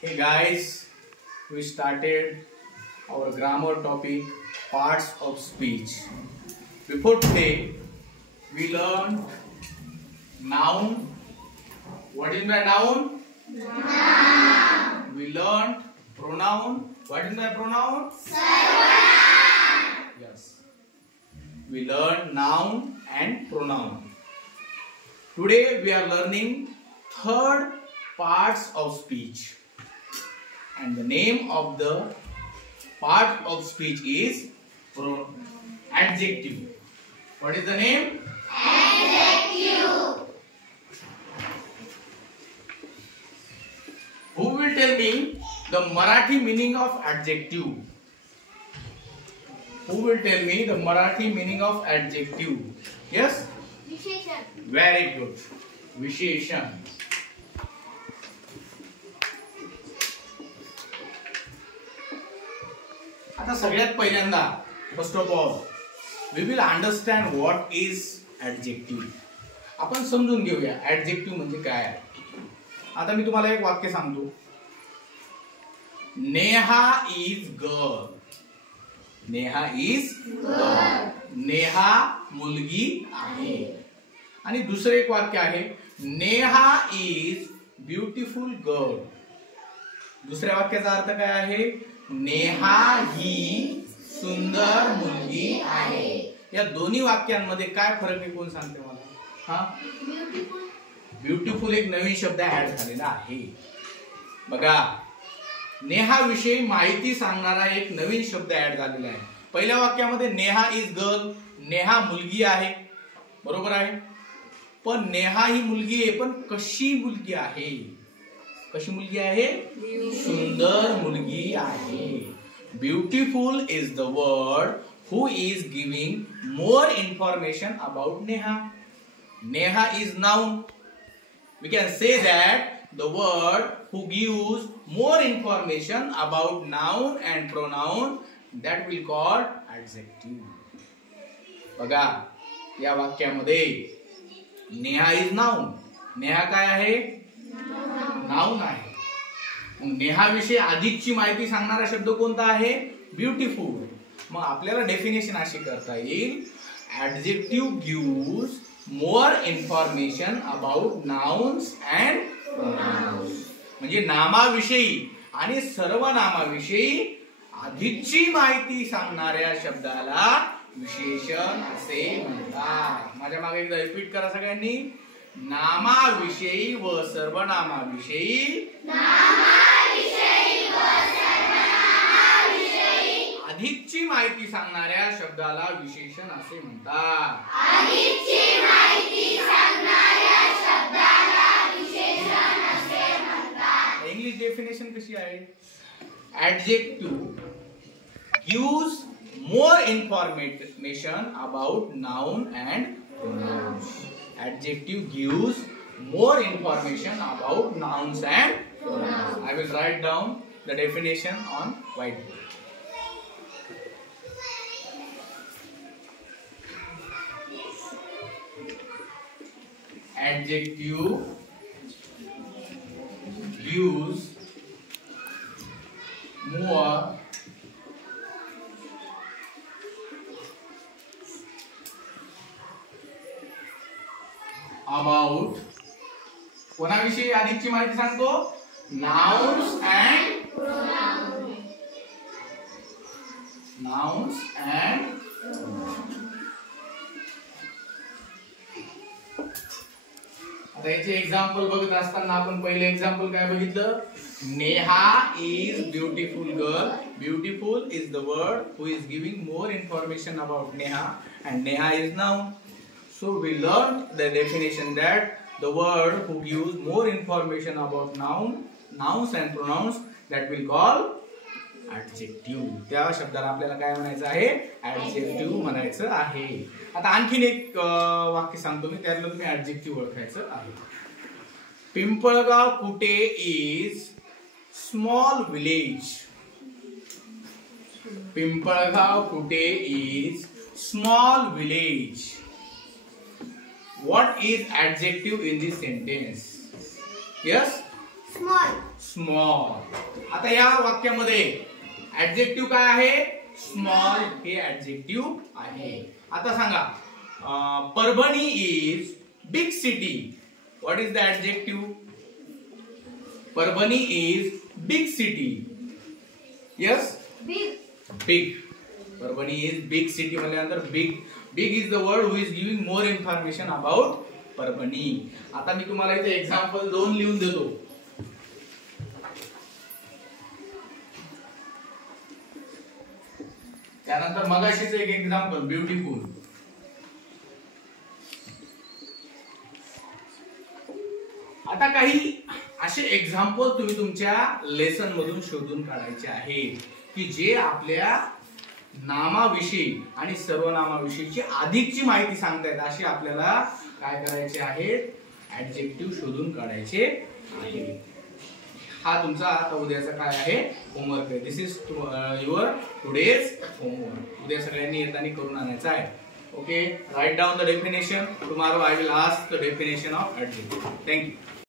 Hey guys, we started our grammar topic, parts of speech. Before today, we learned noun. What is my noun? Noun. We learned pronoun. What is my pronoun? Sarvanaam. Yes. We learned noun and pronoun. Today we are learning third parts of speech. And the name of the part of speech is adjective. What is the name? Adjective. Who will tell me the Marathi meaning of adjective? Who will tell me the Marathi meaning of adjective? Yes? Visheshan. Very good. Visheshan. आता सगळ्यात पहिल्यांदा first of all we will understand what is adjective. आपण समजून घेऊया adjective म्हणजे काय आहे. आता मी तुम्हाला एक वाक्य सांगतो. Neha is girl. Neha is girl. Neha मुलगी आहे. आणि दुसरं एक वाक्य आहे नेहा इज ब्युटिफुल गर्ल. दुसऱ्या वाक्याचा अर्थ काय आहे? नेहा ही सुंदर मुलगी आहे. या दोन्ही वाक्यांमध्ये काय फरक आहे कोण सांगते मला? हा, ब्युटिफुल एक नवीन शब्द ऍड झालेला आहे. बघा, नेहा विषयी माहिती सांगणारा एक नवीन शब्द ऍड झालेला आहे. पहिल्या वाक्यामध्ये नेहा इज गर्ल, नेहा मुलगी आहे, बरोबर आहे. पण नेहा ही मुलगी आहे, पण कशी मुलगी आहे? कशी मुलगी आहे? सुंदर मुलगी आहे. Beautiful is the word who is giving more information about Neha. Neha is noun. We can say that the word who gives more information about noun and pronoun that will called adjective. बघा, या वाक्यामध्ये नेहा इज नाउन. नेहा काय आहे? Noun आहे. नेहा विषयी अधिकची माहिती सांगणारा शब्द कोणता आहे? ब्युटिफुल. मग आपल्याला डेफिनेशन अशी करता येईल, adjective gives more information about nouns and pronounce. म्हणजे नामाविषयी आणि सर्वनामाविषयी अधिकची माहिती सांगणाऱ्या शब्दाला विशेषण असे म्हणतात. माझ्या मागे एकदा रिपीट करा सगळ्यांनी. नामाविषयी व सर्वनामाविषयी अधिकची माहिती सांगणाऱ्या शब्दाला विशेषण असे म्हणतात. इंग्लिश डेफिनेशन कशी आहे? Adjective gives more information about noun and pronounce. Adjective gives more information about nouns and pronouns. I will write down the definition on whiteboard. Adjective gives more about कोणाविषयी अधिकची माहिती सांगतो? Nouns and pronounce. Nouns and आता याचे example बघत असताना आपण पहिले example काय बघितलं? Neha is beautiful girl. Beautiful is the word who is giving more information about Neha and Neha is noun. So we learned the definition that the word who gives more information about nouns and pronouns that will call adjective. त्या शब्दाला आपल्याला काय म्हणायचं आहे? adjective म्हणायचं आहे. आता आणखीन एक वाक्य सांगतो मी, त्यातलं तुम्ही adjective ओळखायचं आहे. Pimpalgaon Kute is small village. Pimpalgaon Kute is small village. What is adjective in this sentence? Yes, small. आता या वाक्यामध्ये ऍडजेक्टिव्ह काय आहे? स्मॉल हे ऍडजेक्टिव्ह आहे. आता सांगा, Parbhani is big city. What is the adjective? Parbhani is big city. Yes, big. Parbhani is big city म्हटल्यानंतर big is the word who is giving more information about Parbhani. आता मी तुम्हाला इथे एक्झाम्पल 2 लिहून देतो. त्यानंतर मगाशीच एक एक्झाम्पल, ब्युटिफुल. आता काही असे एक्झाम्पल तुम्ही तुमच्या लेसन मधून शोधून काढायचे आहे की जे आपल्या नामाविषयी आणि सर्वनामाविषयीची अधिकची माहिती सांगतायत. अशी आपल्याला काय करायचे आहेत? ऍडजेक्टिव्ह शोधून काढायचे आहे. हा तुमचा आता उद्याचा काय आहे? होमवर्क आहे. This is your today's homework. उद्या सगळ्यांनी येताना करून आणायचा आहे. Okay, write down the definition. Tomorrow I will ask the definition of adjective. Thank you.